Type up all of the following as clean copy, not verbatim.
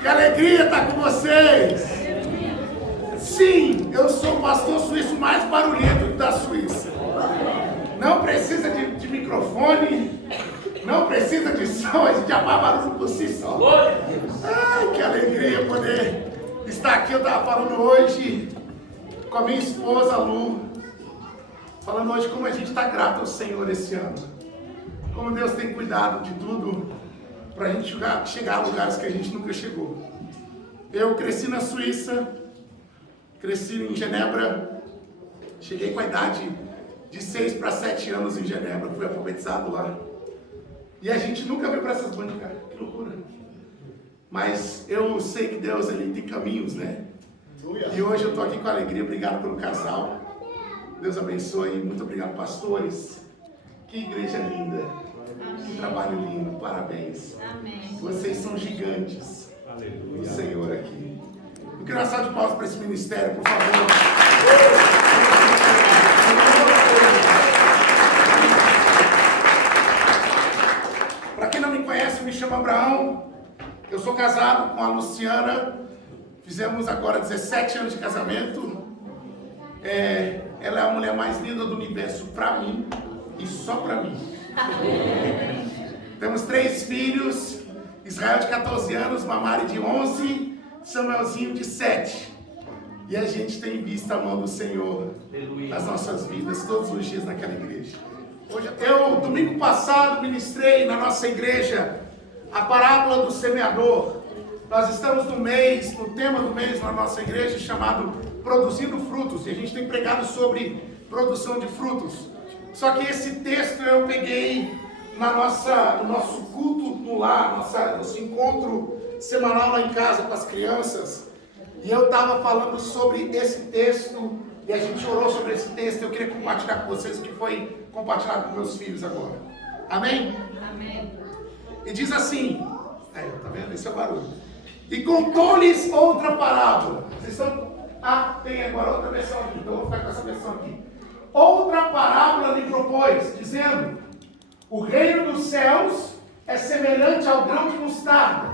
Que alegria estar com vocês! Sim, eu sou o pastor suíço mais barulhento da Suíça. Não precisa de microfone, não precisa de som, a gente já faz barulho por si só. Ai, que alegria poder estar aqui. Eu estava falando hoje com a minha esposa, Lu, falando hoje como a gente está grato ao Senhor esse ano. Como Deus tem cuidado de tudo para a gente chegar a lugares que a gente nunca chegou. Eu cresci na Suíça, cresci em Genebra, cheguei com a idade de 6 para 7 anos em Genebra, fui alfabetizado lá. E a gente nunca veio para essas bandas, cara, que loucura. Mas eu sei que Deus, Ele tem caminhos, né? E hoje eu estou aqui com alegria, obrigado pelo casal. Deus abençoe, muito obrigado, pastores. Que igreja linda, que trabalho lindo, parabéns. Amém. Vocês são gigantes. Aleluia. O Senhor aqui. Eu quero uma salva de palmas para esse ministério, por favor. Para quem não me conhece, eu me chamo Abraão. Eu sou casado com a Luciana. Fizemos agora 17 anos de casamento. Ela é a mulher mais linda do universo para mim e só para mim. Temos 3 filhos. Israel de 14 anos, Mamari de 11, Samuelzinho de 7. E a gente tem visto a mão do Senhor nas nossas vidas todos os dias naquela igreja. Domingo passado, ministrei na nossa igreja a parábola do semeador. Nós estamos no tema do mês na nossa igreja chamado Produzindo Frutos. E a gente tem pregado sobre produção de frutos. Só que esse texto eu peguei no nosso culto no lar, nosso encontro semanal lá em casa com as crianças. E eu estava falando sobre esse texto, e a gente orou sobre esse texto. Eu queria compartilhar com vocês o que foi compartilhado com meus filhos agora. Amém? Amém. E diz assim, tá vendo? Esse é o barulho. E contou-lhes outra parábola. Vocês estão... tem agora outra versão aqui, então eu vou ficar com essa versão aqui. Outra parábola lhe propôs, dizendo: o reino dos céus é semelhante ao grão de mostarda,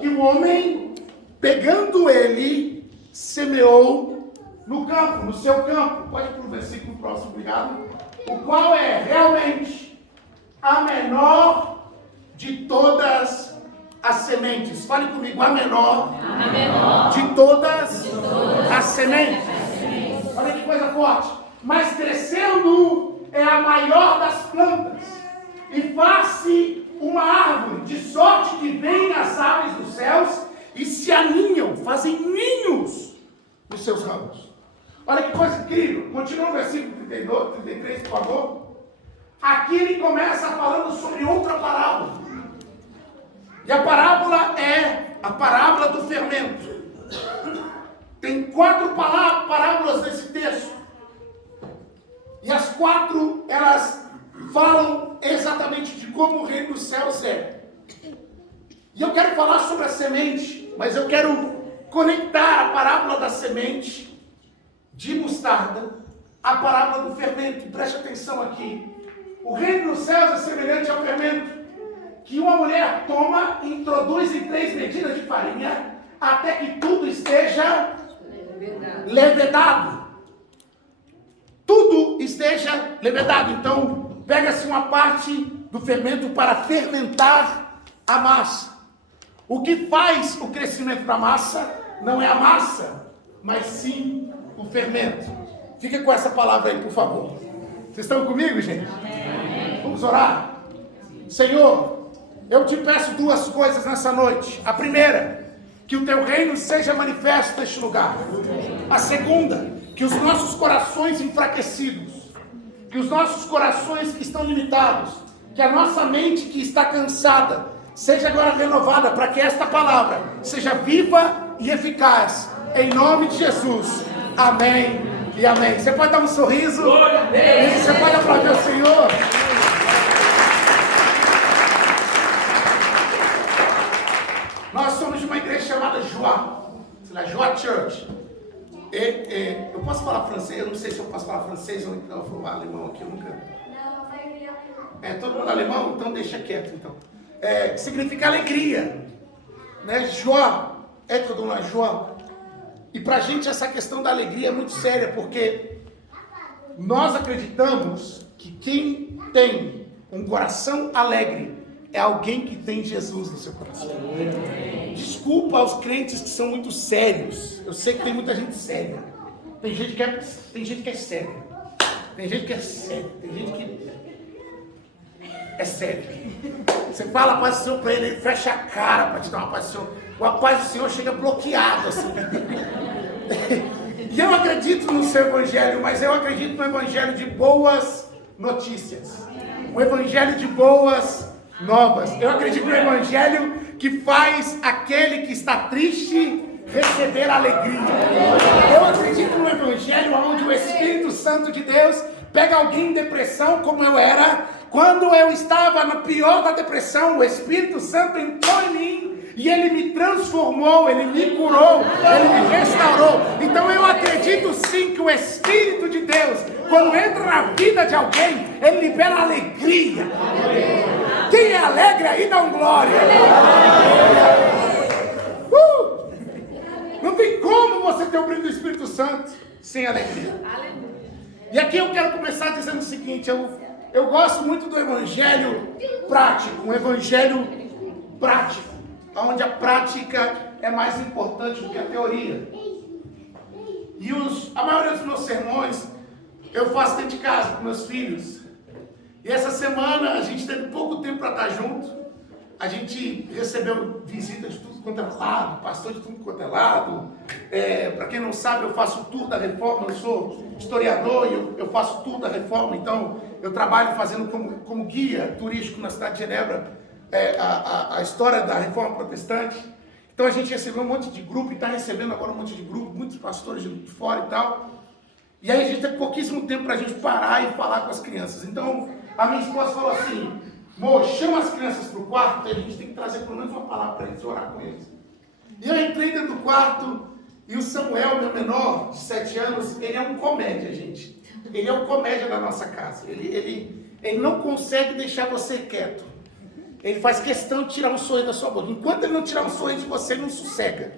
que o homem, pegando ele, semeou no campo, no seu campo. Pode ir para o versículo próximo, obrigado. O qual é realmente a menor de todas as sementes. Fale comigo, a menor de todas as sementes. Olha que coisa forte. Mas crescendo é a maior das plantas, e faz-se uma árvore, de sorte que vêm as aves dos céus e se aninham, fazem ninhos nos seus ramos. Olha que coisa incrível. Continua no versículo 32, 33, por favor. Aqui ele começa falando sobre outra parábola. E a parábola é a parábola do fermento. Tem 4 parábolas nesse texto. E as 4, elas falam exatamente de como o reino dos céus é. E eu quero falar sobre a semente, mas eu quero conectar a parábola da semente de mostarda à parábola do fermento. Preste atenção aqui. O reino dos céus é semelhante ao fermento, que uma mulher toma e introduz em 3 medidas de farinha, até que tudo esteja levedado. Tudo esteja levedado. Então, pega-se uma parte do fermento para fermentar a massa. O que faz o crescimento da massa não é a massa, mas sim o fermento. Fica com essa palavra aí, por favor. Vocês estão comigo, gente? Amém. Vamos orar? Senhor, eu te peço 2 coisas nessa noite. A primeira, que o teu reino seja manifesto neste lugar. A segunda, que os nossos corações enfraquecidos, que os nossos corações que estão limitados, que a nossa mente que está cansada, seja agora renovada, para que esta palavra seja viva e eficaz, em nome de Jesus. Amém e amém. Você pode dar um sorriso? Você pode aplaudir o Senhor? Nós somos de uma igreja chamada Joie Church. Eu posso falar francês? Eu não sei se eu posso falar francês ou então falar alemão aqui, eu nunca. Todo mundo alemão? Então deixa quieto, então. Significa alegria, né? Joie. être dans la joie. E para a gente essa questão da alegria é muito séria, porque nós acreditamos que quem tem um coração alegre é alguém que tem Jesus no seu coração. Desculpa aos crentes que são muito sérios. Eu sei que tem muita gente séria. Tem gente que é séria. Tem gente que é séria. Tem gente que é sério. Você fala a paz do Senhor para ele fecha a cara para te dar uma paz do Senhor. A paz do Senhor chega bloqueado assim. E eu acredito no seu evangelho, mas eu acredito no evangelho de boas notícias. Um evangelho de boas novas. Eu acredito no evangelho que faz aquele que está triste receber alegria. Eu acredito no evangelho onde o Espírito Santo de Deus pega alguém em depressão, como eu era. Quando eu estava no pior da depressão, o Espírito Santo entrou em mim e ele me transformou, ele me curou, ele me restaurou. Então eu acredito sim que o Espírito de Deus, quando entra na vida de alguém, ele libera alegria. Quem é alegre aí dá um glória. Não tem como você ter o brilho do Espírito Santo sem alegria. E aqui eu quero começar dizendo o seguinte, eu gosto muito do evangelho prático, um evangelho prático, onde a prática é mais importante do que a teoria. E a maioria dos meus sermões eu faço dentro de casa com meus filhos. E essa semana a gente teve pouco tempo para estar junto. A gente recebeu visita de tudo quanto é lado, pastor de tudo quanto é lado. Para quem não sabe, eu faço o tour da Reforma, eu sou historiador e eu faço o tour da Reforma. Então, eu trabalho fazendo como guia turístico na cidade de Genebra a história da Reforma Protestante. Então, a gente recebeu um monte de grupo e está recebendo agora um monte de grupo, muitos pastores de fora e tal. E aí a gente tem pouquíssimo tempo para a gente parar e falar com as crianças. Então, a minha esposa falou assim, Mo, chama as crianças para o quarto e a gente tem que trazer pelo menos uma palavra para eles, orar com eles. E eu entrei dentro do quarto e o Samuel, meu menor, de 7 anos, ele é um comédia, gente. Ele é um comédia da nossa casa. Ele não consegue deixar você quieto. Ele faz questão de tirar um sorriso da sua boca. Enquanto ele não tirar um sorriso de você, ele não sossega.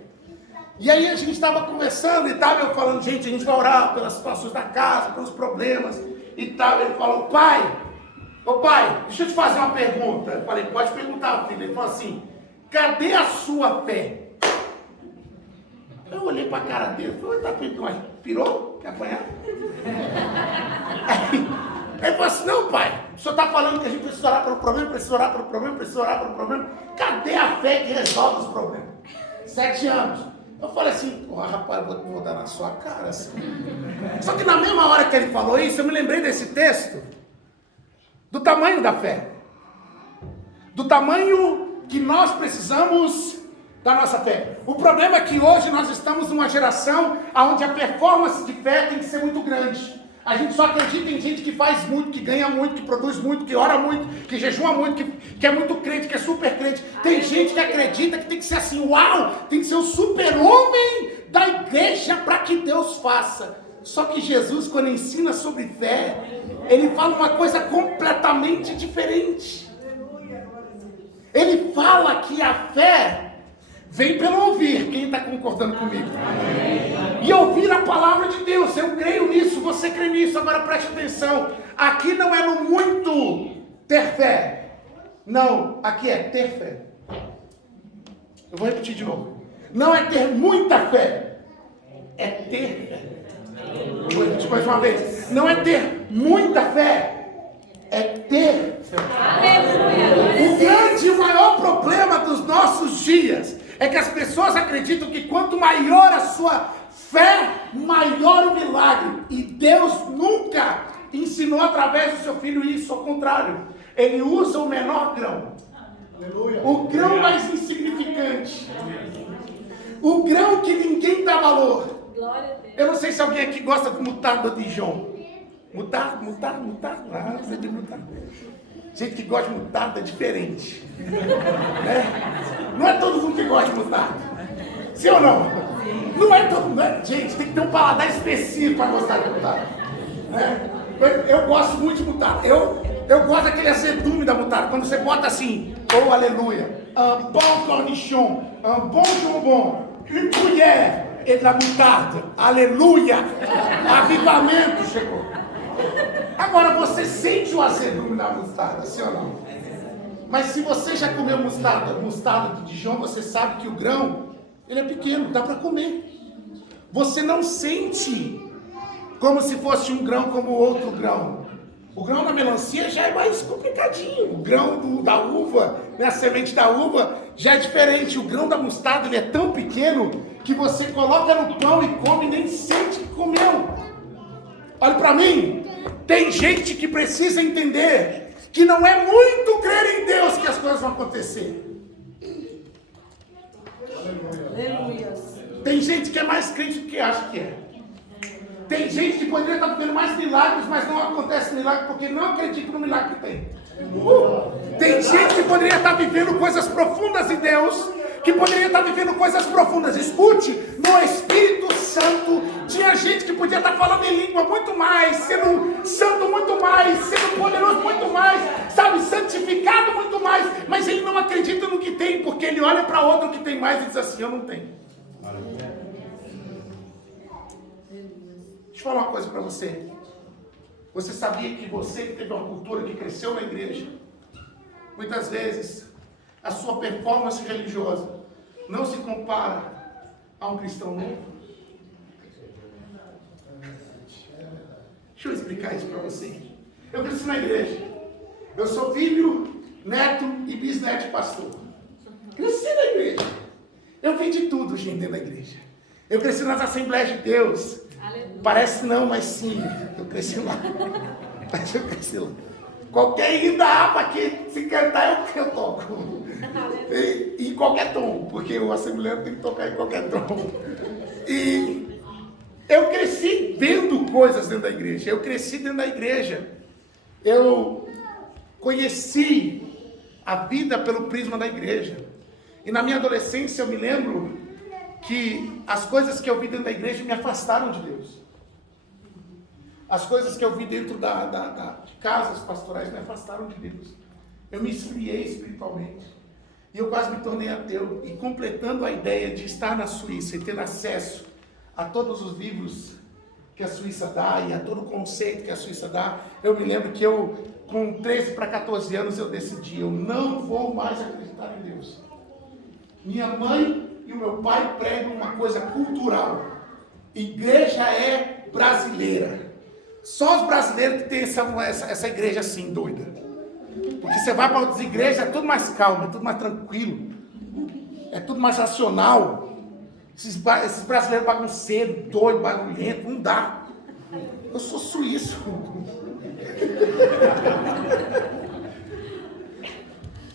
E aí a gente estava conversando e tal, eu falando, gente, a gente vai orar pelas situações da casa, pelos problemas e tal. Ele falou, pai, deixa eu te fazer uma pergunta. Eu falei, pode perguntar, filho. Ele falou assim, cadê a sua fé? Eu olhei para a cara dele e falei, tá pirou? Quer apanhar? Aí ele falou assim, não, pai, o senhor está falando que a gente precisa orar pelo problema, precisa orar pelo problema, precisa orar pelo problema. Cadê a fé que resolve os problemas? 7 anos. Eu falei assim, rapaz, vou dar na sua cara assim. Só que na mesma hora que ele falou isso, eu me lembrei desse texto, do tamanho da fé, do tamanho que nós precisamos da nossa fé. O problema é que hoje nós estamos numa geração onde a performance de fé tem que ser muito grande. A gente só acredita em gente que faz muito, que ganha muito, que produz muito, que ora muito, que jejua muito, que é muito crente, que é super crente. Tem gente que acredita que tem que ser assim, uau, tem que ser o super-homem da igreja para que Deus faça. Só que Jesus, quando ensina sobre fé, ele fala uma coisa completamente diferente. Ele fala que a fé vem pelo ouvir. Quem está concordando comigo? E ouvir a palavra de Deus. Eu creio nisso, você crê nisso. Agora preste atenção. Aqui não é no muito ter fé. Não, aqui é ter fé. Eu vou repetir de novo. Não é ter muita fé. É ter fé. Eu vou repetir mais uma vez. Não é ter muita fé. É ter fé. O grande e maior problema dos nossos dias é que as pessoas acreditam que quanto maior a sua fé, maior o milagre. E Deus nunca ensinou através do seu filho isso, ao contrário. Ele usa o menor grão. O grão mais insignificante. O grão que ninguém dá valor. Eu não sei se alguém aqui gosta de mostarda de Dijon. Mostarda. Ah, precisa de mostarda. Gente que gosta de mostarda é diferente. Não é todo mundo que gosta de mostarda. Sim ou não? Não é todo mundo. Gente, tem que ter um paladar específico para gostar de mostarda. Eu gosto muito de mostarda. Eu gosto daquele azedume da mostarda. Quando você bota assim, oh aleluia, un bon cornichon, un bon jambon, Mulher, ele da mostarda. Aleluia! Avivamento chegou. Agora você sente o azedume da mostarda, sim ou não? Mas se você já comeu mostarda de Dijon, você sabe que o grão, ele é pequeno, dá para comer. Você não sente como se fosse um grão como outro grão. O grão da melancia já é mais complicadinho. O grão da uva, né, a semente da uva, já é diferente. O grão da mostarda, ele é tão pequeno que você coloca no pão e come e nem sente que comeu. Olha para mim, tem gente que precisa entender que não é muito crer em Deus que as coisas vão acontecer. Aleluia. Tem gente que é mais crente do que acha que é. Tem gente que poderia estar vivendo mais milagres, mas não acontece milagre porque não acredita no milagre que tem. Tem gente que poderia estar vivendo coisas profundas em Deus, que poderia estar vivendo coisas profundas. Escute, no Espírito Santo, tinha gente que podia estar falando em língua muito mais, sendo santo muito mais, sendo poderoso muito mais, sabe, santificado muito mais, mas ele não acredita no que tem, porque ele olha para outro que tem mais e diz assim, eu não tenho. Deixa eu falar uma coisa para você. Você sabia que você que teve uma cultura que cresceu na igreja, muitas vezes a sua performance religiosa não se compara a um cristão novo? Deixa eu explicar isso para você. Eu cresci na igreja. Eu sou filho, neto e bisneto de pastor. Cresci na igreja. Eu vi de tudo, gente, dentro da igreja. Eu cresci nas Assembleias de Deus. Parece não, mas sim, eu cresci lá. Mas eu cresci lá. Qualquer ida apa aqui, se cantar, eu toco. Em qualquer tom, porque o assembleano tem que tocar em qualquer tom. E eu cresci vendo coisas dentro da igreja. Eu cresci dentro da igreja. Eu conheci a vida pelo prisma da igreja. E na minha adolescência eu me lembro que as coisas que eu vi dentro da igreja me afastaram de Deus. As coisas que eu vi dentro de casas pastorais me afastaram de Deus. Eu me esfriei espiritualmente. E eu quase me tornei ateu. E completando a ideia de estar na Suíça e ter acesso a todos os livros que a Suíça dá e a todo o conceito que a Suíça dá, eu me lembro que eu, com 13 para 14 anos, eu decidi, eu não vou mais acreditar em Deus. Minha mãe e o meu pai pregam uma coisa cultural. Igreja é brasileira. Só os brasileiros que têm essa igreja assim, doida. Porque você vai para outras igrejas, é tudo mais calmo, é tudo mais tranquilo. É tudo mais racional. Esses brasileiros bagunceiros, doidos, barulhentos, não dá. Eu sou suíço.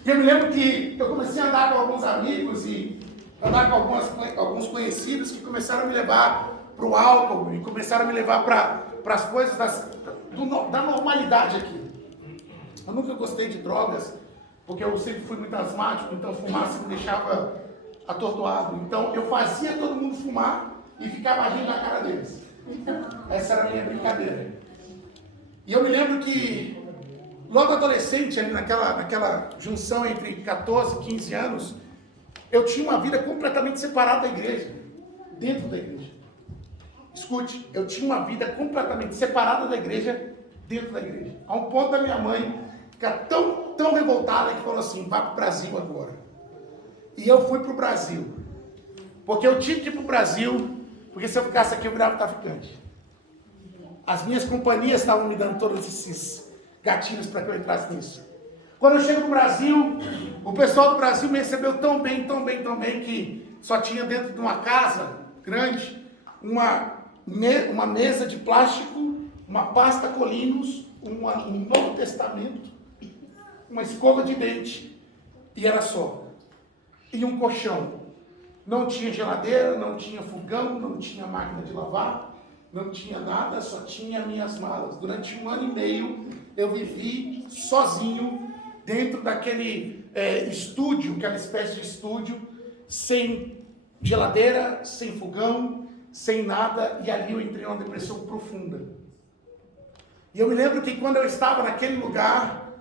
Eu me lembro que eu comecei a andar com alguns amigos e andar com alguns conhecidos que começaram a me levar para o álcool e começaram a me levar para as coisas da normalidade aqui. Eu nunca gostei de drogas, porque eu sempre fui muito asmático, então fumaça me deixava atordoado. Então eu fazia todo mundo fumar e ficava rindo na cara deles. Essa era a minha brincadeira. E eu me lembro que logo adolescente, ali naquela junção entre 14 e 15 anos, eu tinha uma vida completamente separada da igreja, dentro da igreja. Escute, eu tinha uma vida completamente separada da igreja, dentro da igreja. A um ponto da minha mãe ficar tão revoltada que falou assim, vá para o Brasil agora. E eu fui para o Brasil. Porque eu tive que ir para o Brasil, porque se eu ficasse aqui eu virava traficante. As minhas companhias estavam me dando todos esses gatilhos para que eu entrasse nisso. Quando eu chego no Brasil, o pessoal do Brasil me recebeu tão bem, que só tinha dentro de uma casa grande, uma mesa de plástico, uma pasta Colinos, um Novo Testamento, uma escova de dente, e era só. E um colchão. Não tinha geladeira, não tinha fogão, não tinha máquina de lavar, não tinha nada, só tinha minhas malas. Durante 1 ano e meio, eu vivi sozinho, dentro daquele estúdio, aquela espécie de estúdio, sem geladeira, sem fogão, sem nada, e ali eu entrei numa depressão profunda. E eu me lembro que quando eu estava naquele lugar,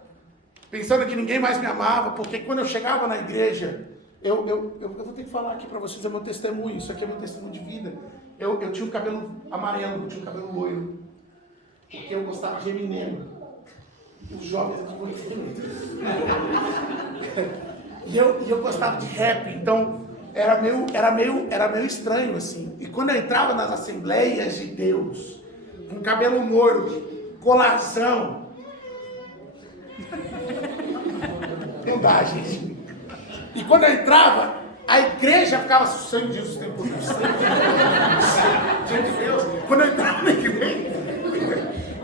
pensando que ninguém mais me amava, porque quando eu chegava na igreja, Eu vou ter que falar aqui para vocês, é meu testemunho, isso aqui é meu testemunho de vida. Eu tinha um cabelo amarelo, eu tinha um cabelo loiro, porque eu gostava de Eminem. Os jovens aqui vão entender. E eu gostava de rap, então era meio estranho assim. E quando eu entrava nas Assembleias de Deus, com cabelo loiro, colarzão, não dá, gente. E quando eu entrava, a igreja ficava, sangue de Jesus tem poder, sangue de Deus. Quando eu entrava na igreja,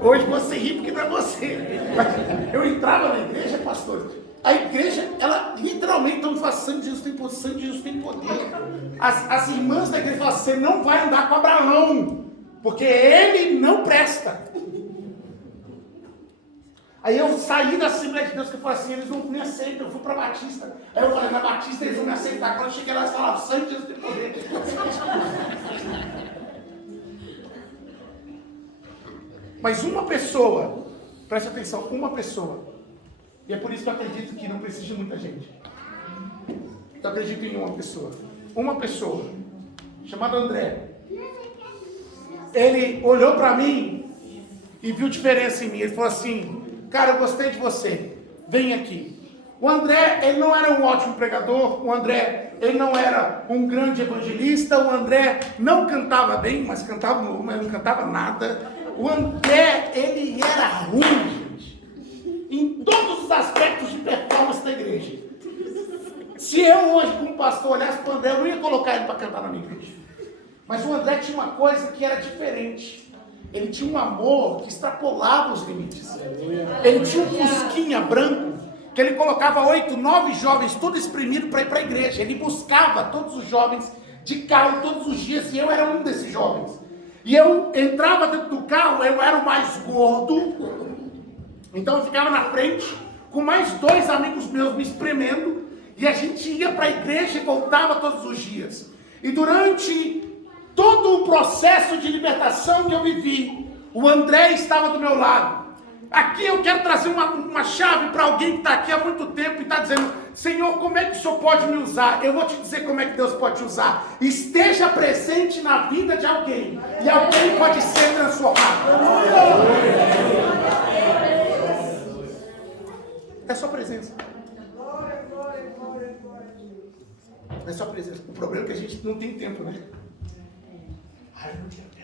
hoje você ri porque não é você. Mas eu entrava na igreja, pastor, a igreja, ela literalmente não fala, sangue de Jesus tem poder, sangue de Jesus tem poder. As irmãs da igreja falam, você não vai andar com Abraão, porque ele não presta. Aí eu saí da Assembleia de Deus, que eu falei assim, eles não me aceitam, eu fui para Batista. Aí eu falei, na Batista eles vão me aceitar. Quando eu cheguei lá, eles falaram, sangue de Jesus tem poder. Mas uma pessoa, preste atenção, uma pessoa, e é por isso que eu acredito que não precisa de muita gente. Eu acredito em uma pessoa, chamada André. Ele olhou para mim e viu diferença em mim. Ele falou assim, cara, eu gostei de você, vem aqui. O André, ele não era um ótimo pregador, o André, ele não era um grande evangelista, o André não cantava bem, mas não cantava nada. O André, ele era ruim, gente, em todos os aspectos de performance da igreja. Se eu hoje, como pastor, olhasse para o André, eu não ia colocar ele para cantar na minha igreja. Mas o André tinha uma coisa que era diferente. Ele tinha um amor que extrapolava os limites. Ele tinha um fusquinha branco, que ele colocava 8, 9 jovens, tudo espremido para ir para a igreja. Ele buscava todos os jovens de carro todos os dias, e eu era um desses jovens. E eu entrava dentro do carro, eu era o mais gordo, então eu ficava na frente, com mais 2 amigos meus me espremendo, e a gente ia para a igreja e voltava todos os dias. E durante todo o processo de libertação que eu vivi, o André estava do meu lado. Aqui eu quero trazer uma chave para alguém que está aqui há muito tempo e está dizendo, Senhor, como é que o Senhor pode me usar? Eu vou te dizer como é que Deus pode te usar. Esteja presente na vida de alguém, e alguém pode ser transformado. É sua presença. É sua presença. O problema é que a gente não tem tempo, né? Ai, eu não tenho tempo.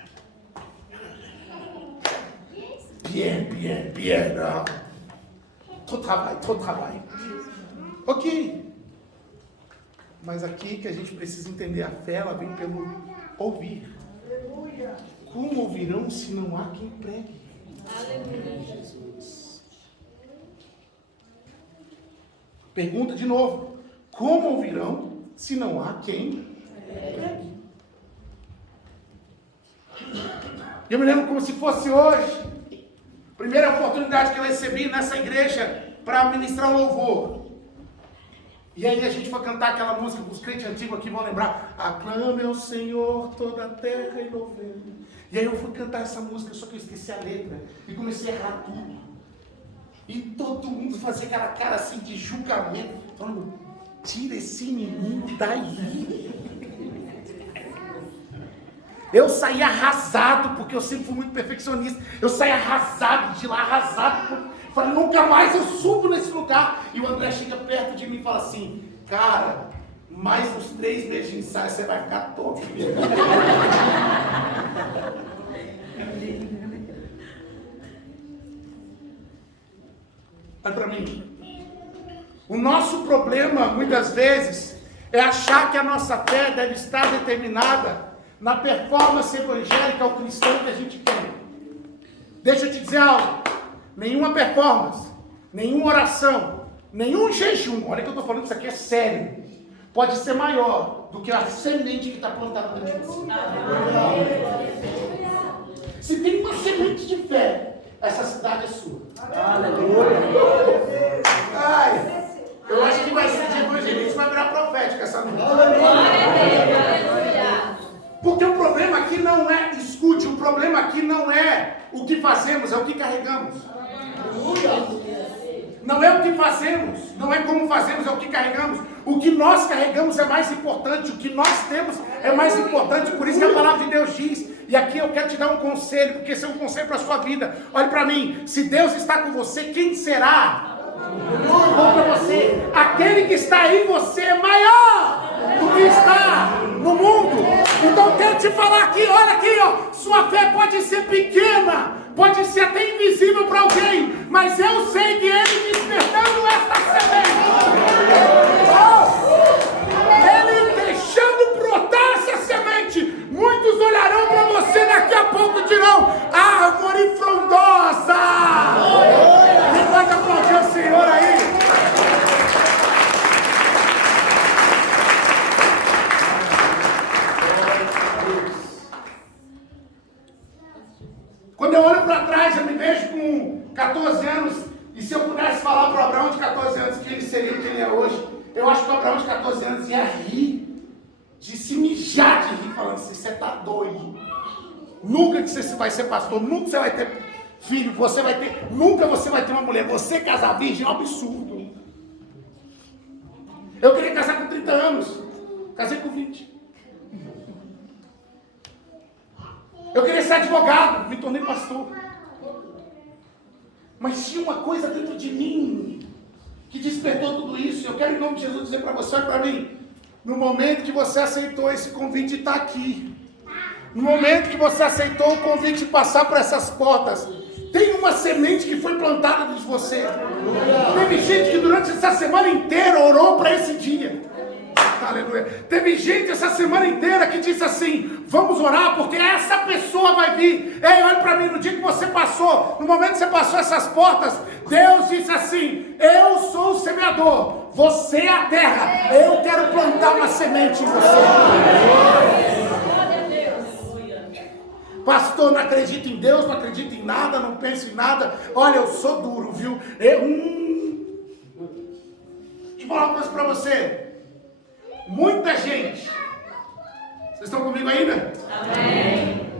Bien, não. Todo trabalho. Ok. Mas aqui que a gente precisa entender, a fé, ela vem pelo ouvir. Como ouvirão se não há quem pregue? Aleluia, Jesus. Pergunta de novo. Como ouvirão se não há quem pregue? Eu me lembro como se fosse hoje. Primeira oportunidade que eu recebi nessa igreja para ministrar um louvor. E aí a gente foi cantar aquela música que os crentes antigos aqui vão lembrar. Aclame ao Senhor toda a terra e louvemos. E aí eu fui cantar essa música, só que eu esqueci a letra. E comecei a errar tudo. E todo mundo fazia aquela cara assim de julgamento. Falando, tira esse menino daí. Eu saí arrasado, porque eu sempre fui muito perfeccionista. Eu saí arrasado, de lá arrasado. Falei, nunca mais eu subo nesse lugar. E o André chega perto de mim e fala assim, cara, mais uns 3 meses de ensaio você vai ficar top. Olha para mim. O nosso problema, muitas vezes, é achar que a nossa fé deve estar determinada na performance evangélica ou cristã que a gente tem. Deixa eu te dizer algo. Nenhuma performance, nenhuma oração, nenhum jejum, olha que eu estou falando, isso aqui é sério, pode ser maior do que a semente que está plantada dentro de você. Se tem uma semente de fé, essa cidade é sua. Ai, eu acho que vai ser de evangelista, vai virar profética essa noite. Porque o problema aqui não é, escute, o problema aqui não é o que fazemos, é o que carregamos. Não é o que fazemos, não é como fazemos, é o que carregamos. O que nós carregamos é mais importante, o que nós temos é mais importante. Por isso que a palavra de Deus diz, e aqui eu quero te dar um conselho, porque esse é um conselho para a sua vida. Olhe para mim, se Deus está com você, quem será contra você? Aquele que está em você é maior do que está no mundo. Então eu quero te falar aqui, olha aqui, ó, sua fé pode ser pequena, pode ser até invisível para alguém, mas eu sei que Ele despertando esta semente, Ele deixando brotar essa semente, muitos olharão para você daqui a pouco e dirão, árvore frondosa. Quem pode aplaudir o Senhor aí? Quando eu olho para trás, eu me vejo com 14 anos, e se eu pudesse falar para o Abraão de 14 anos que ele seria o que ele é hoje, eu acho que o Abraão de 14 anos ia rir, de se mijar de rir, falando assim, você está doido. Nunca que você vai ser pastor, nunca você vai ter filho, nunca você vai ter uma mulher, você casar virgem é um absurdo. Eu queria casar com 30 anos, casei com 20. Eu queria ser advogado, me tornei pastor. Mas tinha uma coisa dentro de mim que despertou tudo isso. Eu quero, em nome de Jesus, dizer para você, olha para mim. No momento que você aceitou esse convite de estar aqui, no momento que você aceitou o convite de passar por essas portas, tem uma semente que foi plantada dentro de você. Teve gente que durante essa semana inteira orou para esse dia. Aleluia. Teve gente essa semana inteira que disse assim, vamos orar porque essa pessoa vai vir. Ei, olha para mim, no dia que você passou, no momento que você passou essas portas, Deus disse assim, eu sou o semeador, você é a terra, eu quero plantar uma semente em você. Pastor, não acredito em Deus, não acredito em nada, não penso em nada. Olha, eu sou duro, viu? Deixa eu falar uma coisa para você. Muita gente, vocês estão comigo ainda? Amém.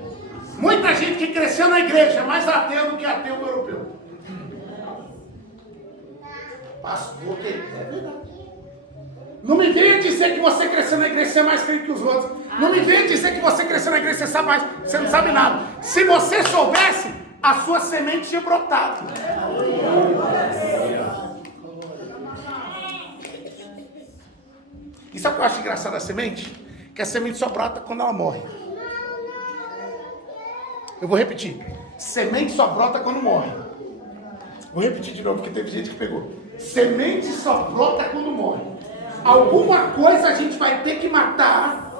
Muita gente que cresceu na igreja é mais ateu do que ateu europeu. Pastor, que é verdade. Não me venha dizer que você cresceu na igreja, você é mais crente que os outros. Não me venha dizer que você cresceu na igreja, você sabe mais, você não sabe nada. Se você soubesse, a sua semente tinha brotado. E sabe o que eu acho engraçado da semente? Que a semente só brota quando ela morre. Eu vou repetir. Semente só brota quando morre. Vou repetir de novo, porque teve gente que pegou. Semente só brota quando morre. Alguma coisa a gente vai ter que matar.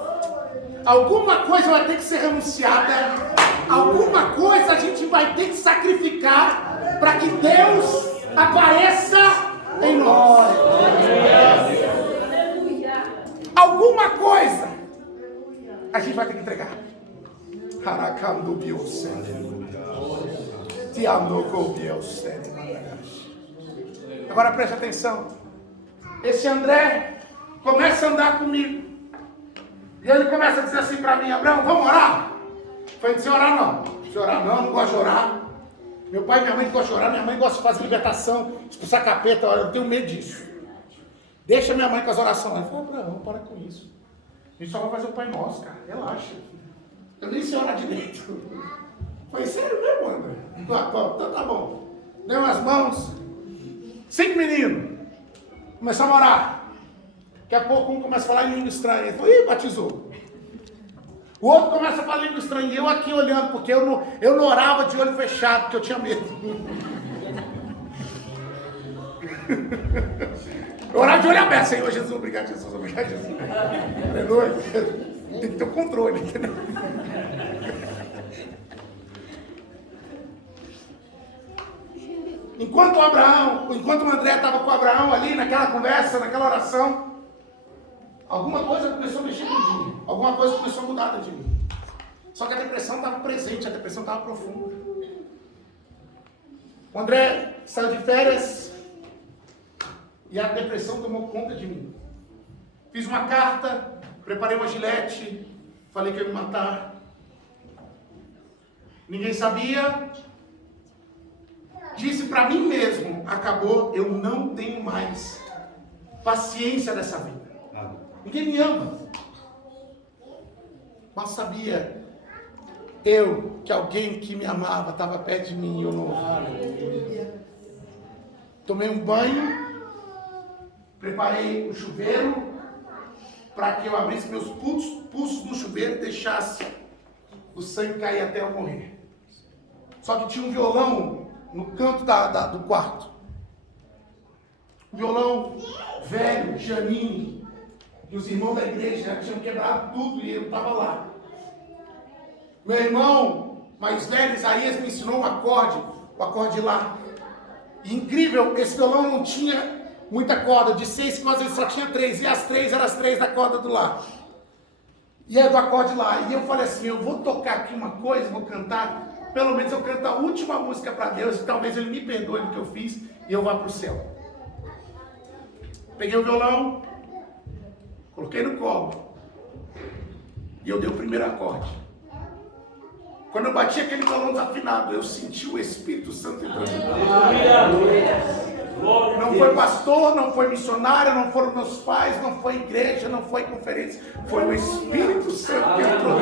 Alguma coisa vai ter que ser renunciada. Alguma coisa a gente vai ter que sacrificar para que Deus apareça em nós. Alguma coisa a gente vai ter que entregar. Agora preste atenção. Esse André começa a andar comigo. E ele começa a dizer assim para mim, Abraão, vamos orar? Eu falei, sem orar não. Sem orar não gosto de orar. Meu pai e minha mãe gostam de orar, minha mãe gosta de fazer libertação, expulsar capeta, eu tenho medo disso. Deixa minha mãe com as orações. Eu falei, Abraão, para com isso. A gente só vai fazer o Pai Nosso, cara. Relaxa. Eu nem sei orar direito. Foi sério mesmo, André? Então tá bom. Deu as mãos. 5 meninos. Começamos a orar. Daqui a pouco um começa a falar em língua estranha. Ele falou, ih, batizou. O outro começa a falar em língua estranha. E eu aqui olhando, porque eu não orava de olho fechado, porque eu tinha medo. Orar de olho aberto, Senhor Jesus, obrigado Jesus, obrigado Jesus. Aleluia. Tem que ter o controle, entendeu? Enquanto o André estava com o Abraão ali, naquela conversa, naquela oração, alguma coisa começou a mexer comigo, alguma coisa começou a mudar de mim. Só que a depressão estava presente, a depressão estava profunda. O André saiu de férias e a depressão tomou conta de mim. Fiz uma carta, preparei uma gilete, falei que ia me matar. Ninguém sabia. Disse para mim mesmo, acabou, eu não tenho mais paciência dessa vida. Ninguém me ama. Mal sabia eu que alguém que me amava estava perto de mim e eu não ouvi. Tomei um banho, preparei o chuveiro para que eu abrisse meus pulsos no chuveiro e deixasse o sangue cair até eu morrer. Só que tinha um violão no canto do quarto. Um violão velho, Janine, que os irmãos da igreja já tinham quebrado tudo e eu estava lá. Meu irmão mais velho, Isaías, me ensinou o acorde lá. E incrível, esse violão não tinha muita corda, de 6 cordas ele só tinha 3, e as 3 eram as 3 da corda do lá. E é do acorde lá. E eu falei assim, eu vou tocar aqui uma coisa, vou cantar, pelo menos eu canto a última música para Deus, e talvez Ele me perdoe do que eu fiz, e eu vá para o céu. Peguei o violão, coloquei no colo, e eu dei o primeiro acorde. Quando eu bati aquele violão desafinado, eu senti o Espírito Santo entrando em mim. Não foi pastor, não foi missionário, não foram meus pais, não foi igreja, não foi conferência. Foi o Espírito Santo que entrou.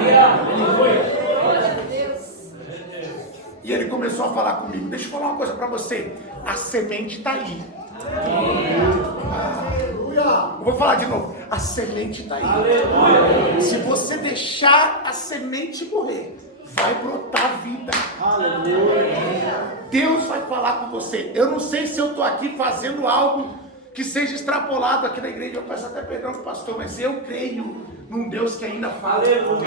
E ele começou a falar comigo. Deixa eu falar uma coisa para você. A semente está aí. Eu vou falar de novo. A semente está aí. Se você deixar a semente morrer, vai brotar vida. Deus vai falar com você. Eu não sei se eu estou aqui fazendo algo que seja extrapolado aqui na igreja. Eu peço até perdão para o pastor, mas eu creio num Deus que ainda fala. Eu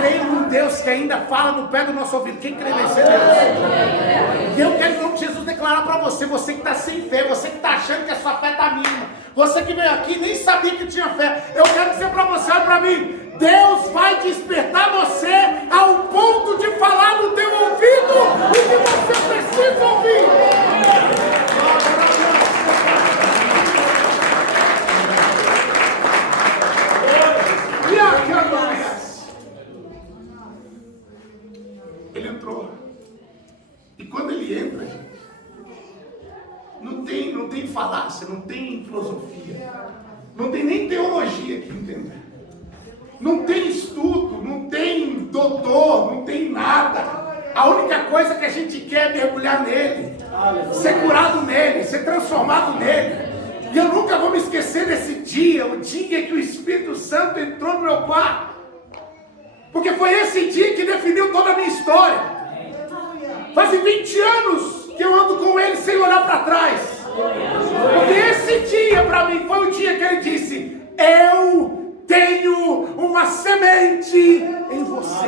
creio num Deus que ainda fala no pé do nosso ouvido. Quem crê nesse Deus? Eu quero em nome de Jesus declarar para você, você que está sem fé, você que está achando que a sua fé está mínima, você que veio aqui e nem sabia que tinha fé, eu quero dizer para você, olha para mim, Deus vai despertar você ao ponto de falar no teu ouvido o que você precisa ouvir. E aqui agora, ele entrou. E quando ele entra, não tem falácia, não tem filosofia, não tem nem teologia aqui, entendeu? Não tem estudo, não tem doutor, não tem nada. A única coisa que a gente quer é mergulhar nele, ser curado nele, ser transformado nele. E eu nunca vou me esquecer desse dia, o dia que o Espírito Santo entrou no meu quarto. Porque foi esse dia que definiu toda a minha história. Faz 20 anos que eu ando com ele sem olhar para trás. Porque esse dia para mim foi o dia que ele disse, eu tenho uma semente em você.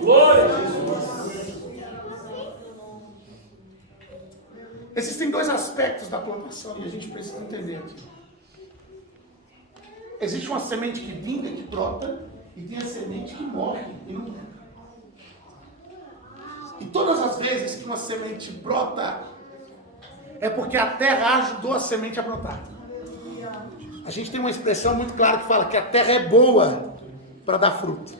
Glória a Jesus. Existem 2 aspectos da plantação e a gente precisa entender aqui. Existe uma semente que vinga, que brota, e tem a semente que morre e não vinga. E todas as vezes que uma semente brota, é porque a terra ajudou a semente a brotar. A gente tem uma expressão muito clara que fala que a terra é boa para dar fruto.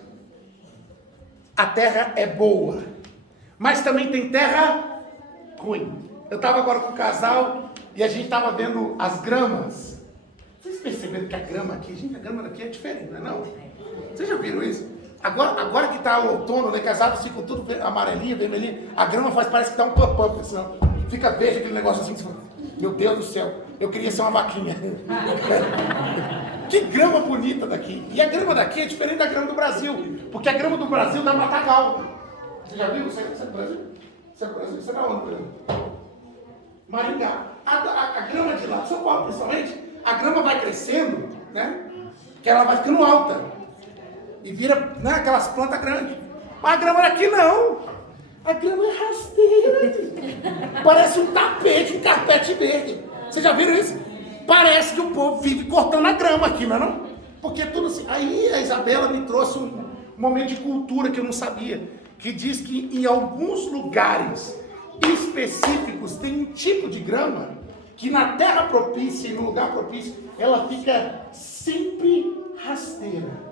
A terra é boa, mas também tem terra ruim. Eu estava agora com um casal e a gente estava vendo as gramas. Vocês perceberam que a grama aqui, gente, a grama daqui é diferente, não é não? Vocês já viram isso? Agora que está o outono, né, que as árvores ficam tudo amarelinho, vermelhinho, a grama parece que dá um pump-up, assim, fica verde aquele negócio assim, meu Deus do céu, eu queria ser uma vaquinha. Que grama bonita daqui. E a grama daqui é diferente da grama do Brasil, porque a grama do Brasil dá matagal. Você já viu? Você é do Brasil? Você é do Brasil? Você é da onde? Maringá. A grama de lá, São Paulo principalmente, a grama vai crescendo, né? Que ela vai ficando alta. E vira, né, aquelas plantas grandes. Mas a grama daqui não. A grama é rasteira. Parece um tapete, um carpete verde. Vocês já viram isso? Parece que o povo vive cortando a grama aqui, não é não? Porque tudo assim. Aí a Isabela me trouxe um momento de cultura que eu não sabia. Que diz que em alguns lugares específicos tem um tipo de grama que na terra propícia e no lugar propício ela fica sempre rasteira.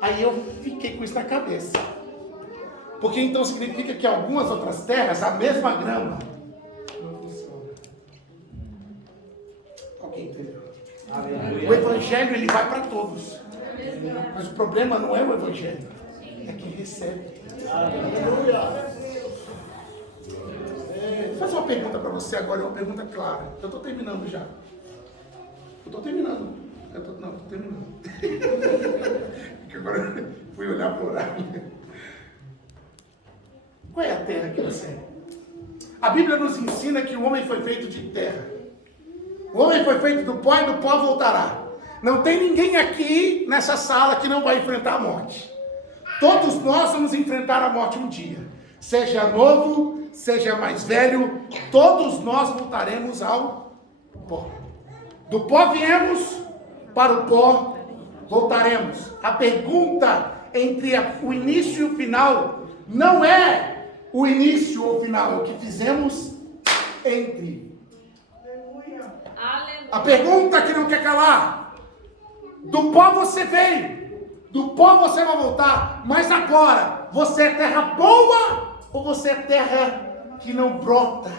Aí eu fiquei com isso na cabeça. Porque então significa que algumas outras terras, a mesma grama, não funciona. Alguém entendeu? O evangelho, ele vai para todos. Mas o problema não é o evangelho, é quem recebe. Vou fazer uma pergunta para você agora, é uma pergunta clara. Eu estou terminando já. Estou terminando. Estou terminando. Porque agora eu fui olhar para o horário. Qual é a terra que você é? A Bíblia nos ensina que o homem foi feito de terra. O homem foi feito do pó e do pó voltará. Não tem ninguém aqui nessa sala que não vai enfrentar a morte. Todos nós vamos enfrentar a morte um dia. Seja novo, seja mais velho, todos nós voltaremos ao pó. Do pó viemos, para o pó voltaremos. A pergunta entre o início e o final não é o início ou o final, é o que fizemos entre. A pergunta que não quer calar: do pó você veio, do pó você vai voltar, mas agora, você é terra boa ou você é terra que não brota?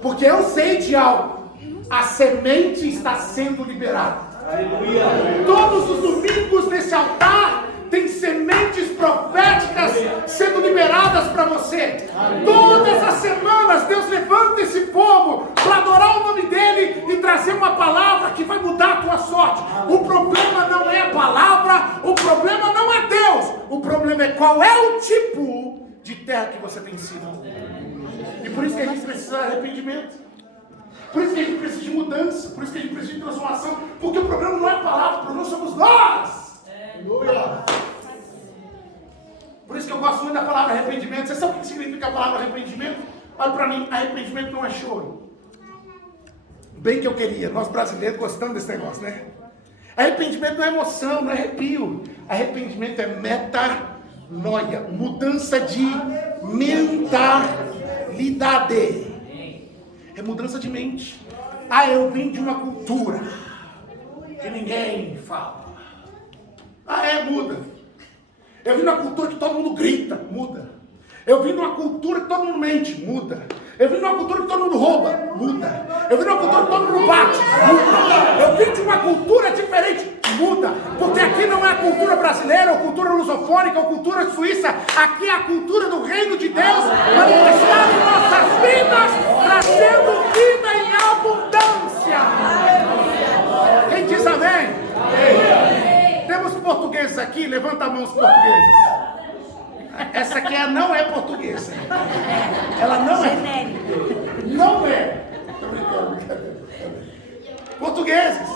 Porque eu sei de algo, a semente está sendo liberada. Aleluia. Todos os domingos nesse altar tem sementes proféticas sendo liberadas para você. Todas as semanas Deus levanta esse povo para adorar o nome dele e trazer uma palavra que vai mudar a tua sorte. O problema não é a palavra, o problema não é Deus, o problema é qual é o tipo de terra que você tem sido. E por isso que a gente precisa de arrependimento. Por isso que a gente precisa de mudança, por isso que a gente precisa de transformação, porque o problema não é a palavra, o problema somos nós. Por isso que eu gosto muito da palavra arrependimento. Você sabe o que significa a palavra arrependimento? Olha para mim, arrependimento não é choro. Bem que eu queria, nós brasileiros gostamos desse negócio, né? Arrependimento não é emoção, não é arrepio. Arrependimento é metanoia, mudança de mentalidade. É mudança de mente. Eu vim de uma cultura que ninguém fala. Muda. Eu vim de uma cultura que todo mundo grita, muda. Eu vim de uma cultura que todo mundo mente, muda. Eu vim de uma cultura que todo mundo rouba, muda. Eu vim de uma cultura que todo mundo bate, muda. Eu vim de uma cultura diferente, muda. Porque aqui não é a cultura brasileira, ou cultura lusofônica, ou cultura suíça. Aqui é a cultura do reino de Deus manifestada em nossas vidas, trazendo vida em abundância. Quem diz amém? Temos portugueses aqui, levanta a mão os portugueses. Essa aqui não é portuguesa. Ela não é. Não é. Estou brincando. Portugueses.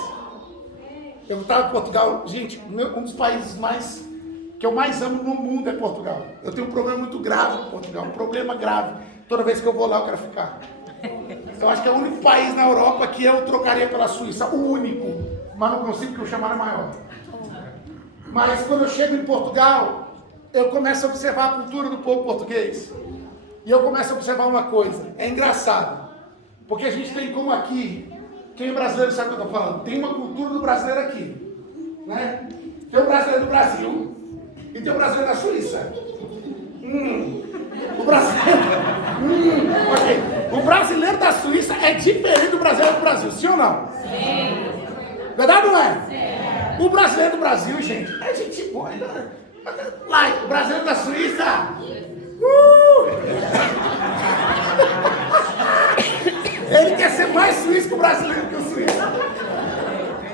Eu estava em Portugal. Gente, um dos países que eu mais amo no mundo é Portugal. Eu tenho um problema muito grave com Portugal. Um problema grave. Toda vez que eu vou lá eu quero ficar. Eu acho que é o único país na Europa que eu trocaria pela Suíça. O único. Mas não consigo porque o chamar é maior. Mas quando eu chego em Portugal, eu começo a observar a cultura do povo português. E eu começo a observar uma coisa. É engraçado. Porque a gente tem como aqui, quem é brasileiro sabe o que eu estou falando. Tem uma cultura do brasileiro aqui. Né? Tem o brasileiro do Brasil e tem o brasileiro da Suíça. O brasileiro... Okay. O brasileiro da Suíça é diferente do brasileiro do Brasil. Sim ou não? Sim. Verdade ou não é? Sim. O brasileiro do Brasil, gente, é gente boa. Lá, o brasileiro da Suíça. Ele quer ser mais suíço que o brasileiro que o suíço.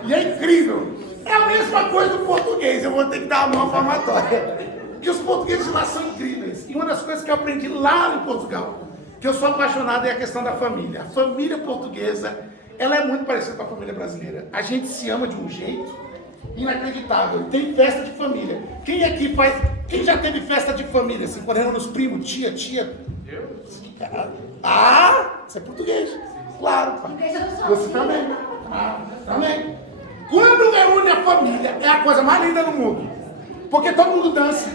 E é incrível. É a mesma coisa do português. Eu vou ter que dar uma mão palmatória. Que os portugueses lá são incríveis. E uma das coisas que eu aprendi lá em Portugal, que eu sou apaixonado, é a questão da família. A família portuguesa, ela é muito parecida com a família brasileira. A gente se ama de um jeito inacreditável. Tem festa de família. Quem aqui faz... Quem já teve festa de família? Assim, quando eram os primos, tia... Você é português. Claro, pai. Você também. Também. Quando reúne a família, é a coisa mais linda do mundo. Porque todo mundo dança.